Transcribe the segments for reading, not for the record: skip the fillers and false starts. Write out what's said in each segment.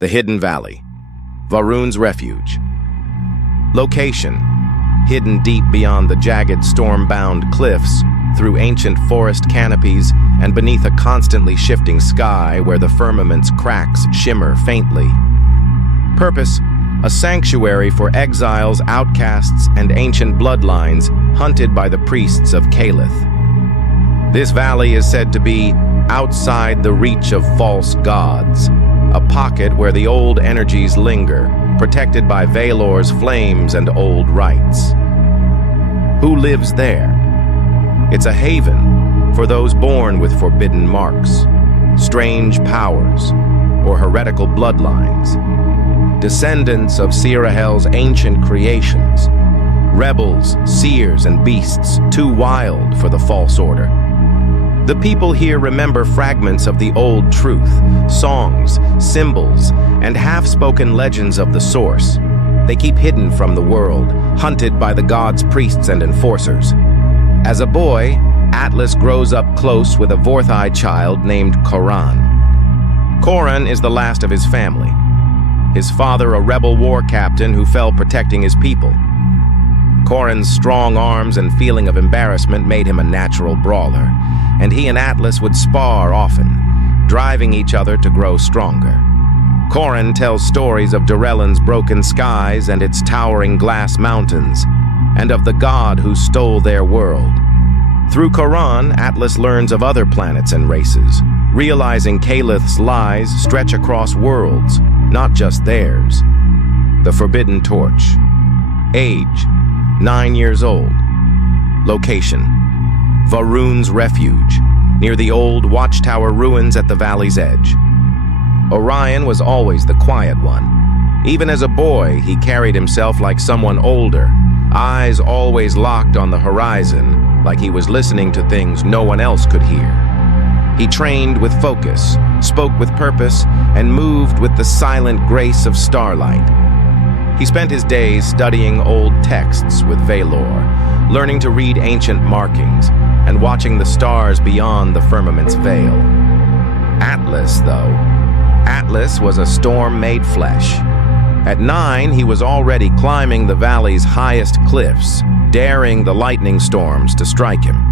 The Hidden Valley, Varun's Refuge. Location: hidden deep beyond the jagged storm-bound cliffs, through ancient forest canopies, and beneath a constantly shifting sky where the firmament's cracks shimmer faintly. Purpose: a sanctuary for exiles, outcasts, and ancient bloodlines hunted by the priests of Calith. This valley is said to be outside the reach of false gods, a pocket where the old energies linger, protected by Valor's flames and old rites. Who lives there? It's a haven for those born with forbidden marks, strange powers, or heretical bloodlines. Descendants of Sirahel's ancient creations, rebels, seers, and beasts too wild for the false order. The people here remember fragments of the old truth, songs, symbols, and half-spoken legends of the source. They keep hidden from the world, hunted by the gods' priests and enforcers. As a boy, Atlas grows up close with a Vorthai child named Koran. Koran is the last of his family. His father, a rebel war captain who fell protecting his people. Koran's strong arms and feeling of embarrassment made him a natural brawler, and he and Atlas would spar often, driving each other to grow stronger. Koran tells stories of Durellan's broken skies and its towering glass mountains, and of the god who stole their world. Through Koran, Atlas learns of other planets and races, realizing Calith's lies stretch across worlds, not just theirs. The Forbidden Torch. Age: 9 years old. Location: Varun's Refuge, near the old watchtower ruins at the valley's edge. Orion was always the quiet one. Even as a boy, he carried himself like someone older, eyes always locked on the horizon, like he was listening to things no one else could hear. He trained with focus, spoke with purpose, and moved with the silent grace of starlight. He spent his days studying old texts with Valor, learning to read ancient markings, and watching the stars beyond the firmament's veil. Atlas, though. Atlas was a storm made flesh. At 9, he was already climbing the valley's highest cliffs, daring the lightning storms to strike him.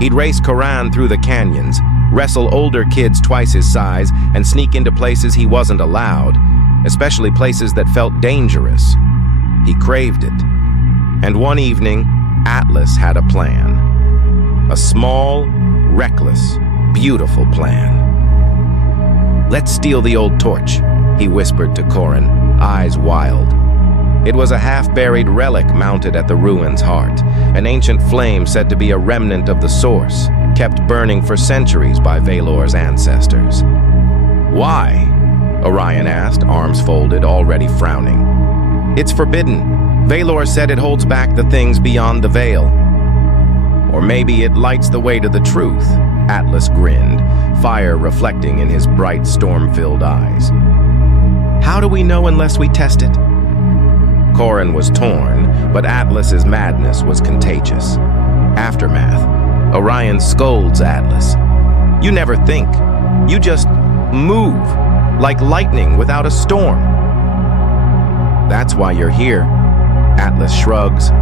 He'd race Koran through the canyons, wrestle older kids twice his size, and sneak into places he wasn't allowed, especially places that felt dangerous. He craved it. And one evening, Atlas had a plan. A small, reckless, beautiful plan. "Let's steal the old torch," he whispered to Koran, eyes wild. It was a half-buried relic mounted at the ruin's heart, an ancient flame said to be a remnant of the source, kept burning for centuries by Valor's ancestors. "Why?" Orion asked, arms folded, already frowning. "It's forbidden. Valor said it holds back the things beyond the veil." "Or maybe it lights the way to the truth," Atlas grinned, fire reflecting in his bright, storm-filled eyes. "How do we know unless we test it?" Koran was torn, but Atlas's madness was contagious. Aftermath. Orion scolds Atlas. "You never think. You just move, like lightning without a storm." "That's why you're here," Atlas shrugs.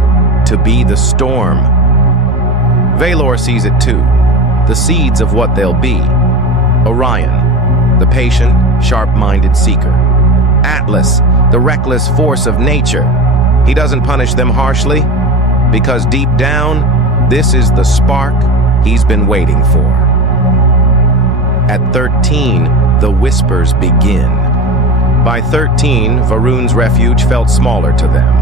"To be the storm." Valor sees it too, the seeds of what they'll be. Orion, the patient, sharp-minded seeker. Atlas, the reckless force of nature. He doesn't punish them harshly, because deep down, this is the spark he's been waiting for. At 13, the whispers begin. By 13, Varun's Refuge felt smaller to them.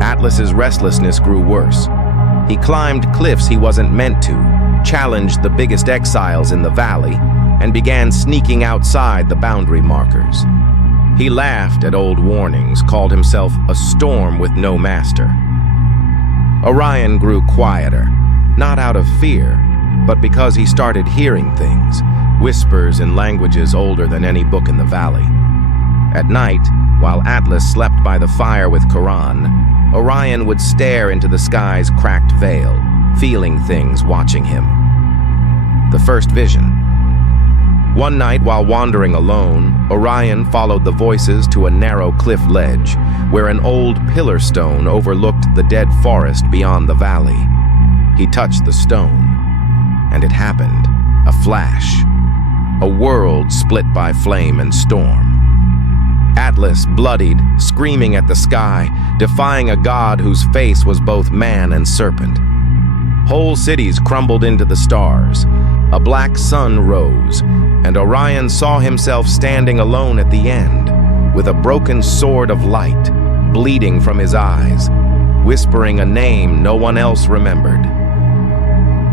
Atlas's restlessness grew worse. He climbed cliffs he wasn't meant to, challenged the biggest exiles in the valley, and began sneaking outside the boundary markers. He laughed at old warnings, called himself a storm with no master. Orion grew quieter, not out of fear, but because he started hearing things, whispers in languages older than any book in the valley. At night, while Atlas slept by the fire with Koran, Orion would stare into the sky's cracked veil, feeling things watching him. The first vision. One night, while wandering alone, Orion followed the voices to a narrow cliff ledge where an old pillar stone overlooked the dead forest beyond the valley. He touched the stone, and it happened. A flash. A world split by flame and storm. Atlas, bloodied, screaming at the sky, defying a god whose face was both man and serpent. Whole cities crumbled into the stars. A black sun rose, and Orion saw himself standing alone at the end, with a broken sword of light bleeding from his eyes, whispering a name no one else remembered.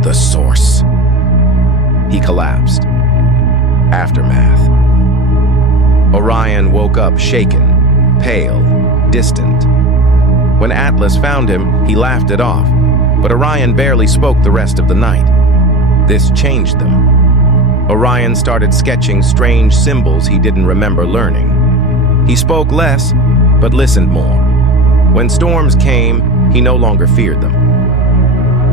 The Source. He collapsed. Aftermath. Orion woke up shaken, pale, distant. When Atlas found him, he laughed it off, but Orion barely spoke the rest of the night. This changed them. Orion started sketching strange symbols he didn't remember learning. He spoke less, but listened more. When storms came, he no longer feared them.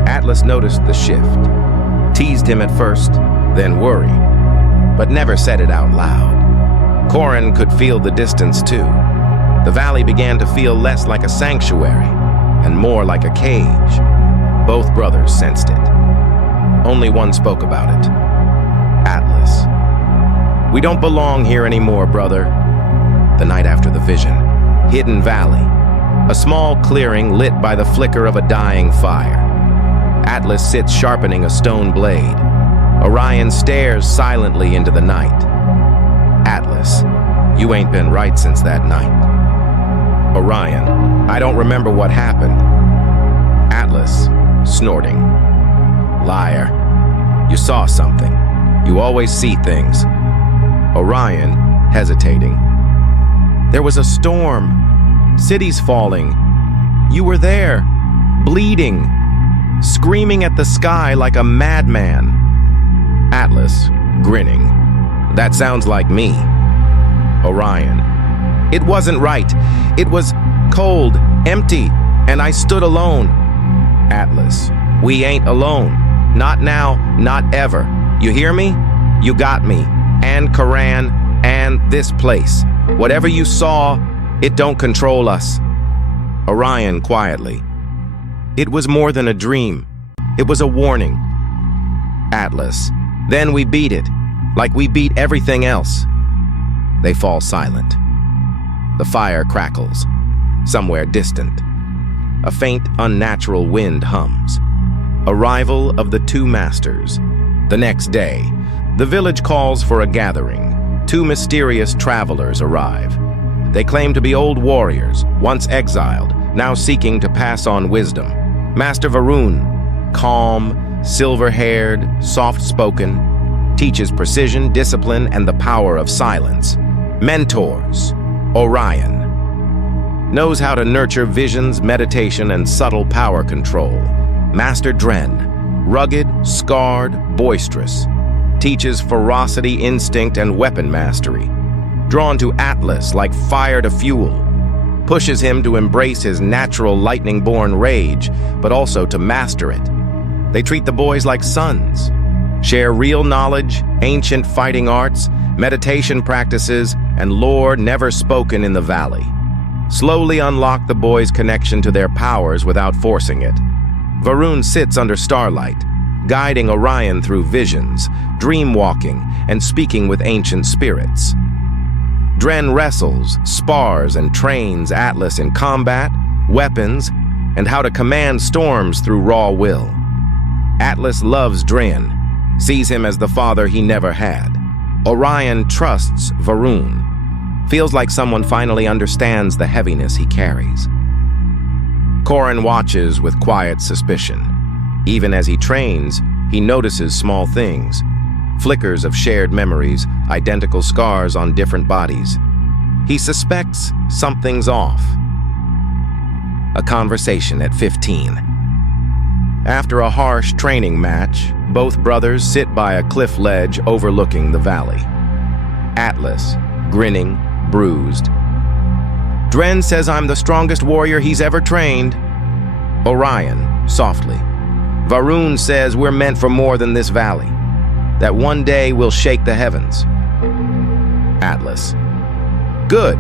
Atlas noticed the shift, teased him at first, then worried, but never said it out loud. Corin could feel the distance too. The valley began to feel less like a sanctuary and more like a cage. Both brothers sensed it. Only one spoke about it. Atlas. "We don't belong here anymore, brother." The night after the vision. Hidden Valley. A small clearing lit by the flicker of a dying fire. Atlas sits sharpening a stone blade. Orion stares silently into the night. Atlas, you ain't been right since that night. Orion, I don't remember what happened. Atlas, snorting. Liar. You saw something. You always see things. Orion, hesitating. There was a storm. Cities falling. You were there, bleeding, screaming at the sky like a madman. Atlas, grinning. That sounds like me. Orion. It wasn't right. It was cold, empty, and I stood alone. Atlas. We ain't alone. Not now, not ever. You hear me? You got me. And Koran, and this place. Whatever you saw, it don't control us. Orion quietly. It was more than a dream. It was a warning. Atlas. Then we beat it. Like we beat everything else. They fall silent. The fire crackles, somewhere distant. A faint, unnatural wind hums. Arrival of the two masters. The next day, the village calls for a gathering. Two mysterious travelers arrive. They claim to be old warriors, once exiled, now seeking to pass on wisdom. Master Varun, calm, silver-haired, soft-spoken, teaches precision, discipline, and the power of silence. Mentors, Orion. Knows how to nurture visions, meditation, and subtle power control. Master Dren, rugged, scarred, boisterous. Teaches ferocity, instinct, and weapon mastery. Drawn to Atlas like fire to fuel. Pushes him to embrace his natural lightning-born rage, but also to master it. They treat the boys like sons. Share real knowledge, ancient fighting arts, meditation practices, and lore never spoken in the valley. Slowly unlock the boys' connection to their powers without forcing it. Varun sits under starlight, guiding Orion through visions, dream-walking, and speaking with ancient spirits. Dren wrestles, spars, and trains Atlas in combat, weapons, and how to command storms through raw will. Atlas loves Dren, sees him as the father he never had. Orion trusts Varun, feels like someone finally understands the heaviness he carries. Corin watches with quiet suspicion. Even as he trains, he notices small things. Flickers of shared memories, identical scars on different bodies. He suspects something's off. A conversation at 15. After a harsh training match, both brothers sit by a cliff ledge overlooking the valley. Atlas, grinning, bruised. Dren says I'm the strongest warrior he's ever trained. Orion, softly. Varun says we're meant for more than this valley. that one day will shake the heavens. Atlas. Good,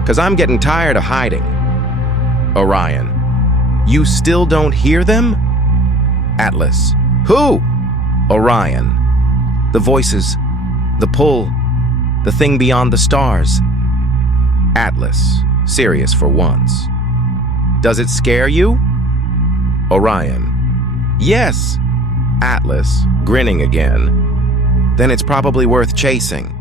because I'm getting tired of hiding. Orion. You still don't hear them? Atlas. Who? Orion. The voices, the pull, the thing beyond the stars. Atlas, serious for once. Does it scare you? Orion. Yes. Atlas, grinning again. Then it's probably worth chasing.